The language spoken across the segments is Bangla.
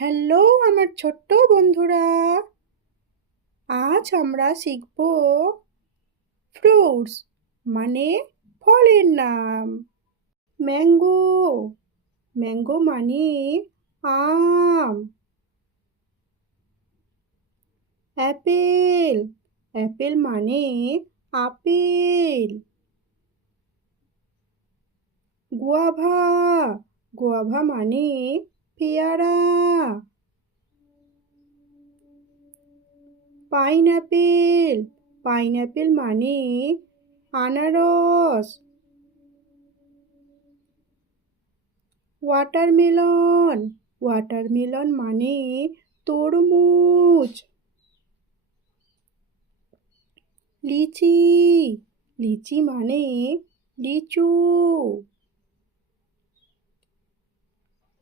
হ্যালো আমার ছোট্ট বন্ধুরা, আজ আমরা শিখব ফ্রুটস মানে ফলের নাম। ম্যাঙ্গো, ম্যাঙ্গো মানে আম। অ্যাপেল, অ্যাপেল মানে আপেল। গুয়াভা, গুয়াভা মানে পেয়ারা। পাইনঅ্যাপেল, পাইনঅ্যাপেল মানে আনারস। ওয়াটারমেলন, ওয়াটারমেলন মানে তরমুজ। লিচি, লিচি মানে লিচু।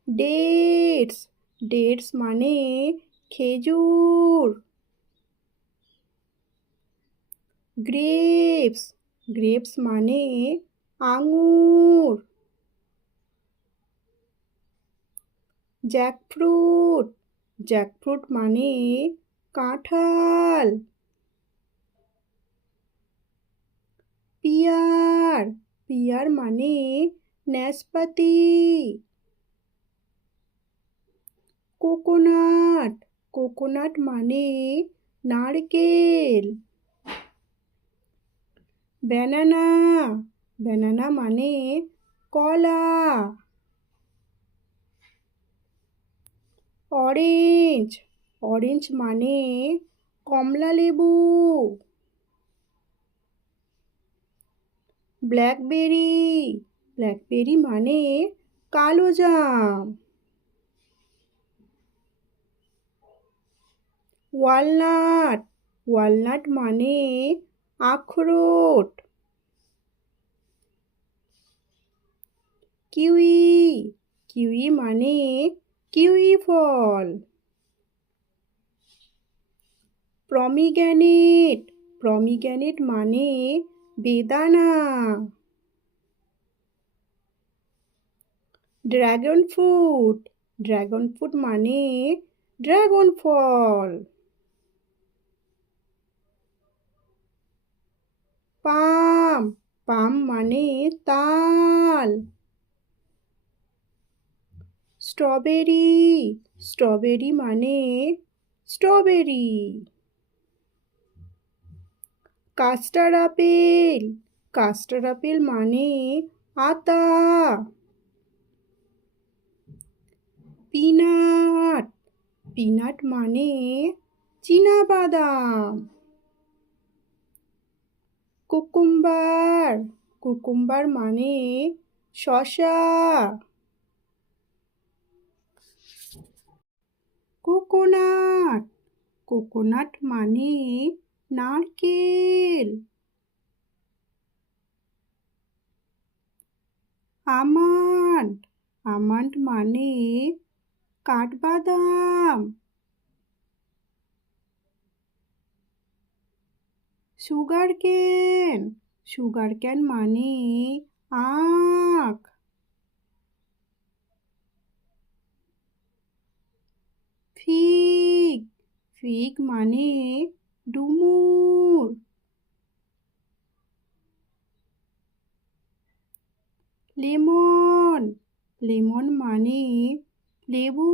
ডেটস, ডেটস মানে খেজুর। গ্রেপস, গ্রেপস মানে আঙুর। জ্যাকফ্রুট, জ্যাকফ্রুট মানে কাঁঠাল। পিয়ার, পিয়ার মানে নাশপাতি। কোকোনাট, কোকোনাট মানে নারকেল। ব্যানানা, ব্যানানা মানে কলা। অরেঞ্জ, অরেঞ্জ মানে কমলা লেবু। ব্ল্যাকবেরি, ব্ল্যাকবেরি মানে কালো জাম। ওয়ালনাট, ওয়ালনাট মানে আখরোট। কিউই, কিউই মানে কিউই ফল। প্রমিগ্রেনেট, প্রমিগ্রেনেট মানে বেদানা। ড্রাগন ফ্রুট, ড্রাগন ফ্রুট মানে ড্রাগন ফল। পাম, পাম মানে তাল। স্ট্রবেরি, স্ট্রবেরি মানে strawberry. Custard apple, custard apple মানে আতা। পিনাট, পিনাট মানে চীনাবাদাম। কুকুম্বার, কুকুম্বার মানে শসা। কোকোনাট, কোকোনাট মানে নারকেল। আমন্ড, আমন্ড মানে কাঠবাদাম। সুগার কেন, সুগার কেন মানে আখ। ফিগ, ফিগ মানে ডুমুর। লেমন, লেমন মানে লেবু।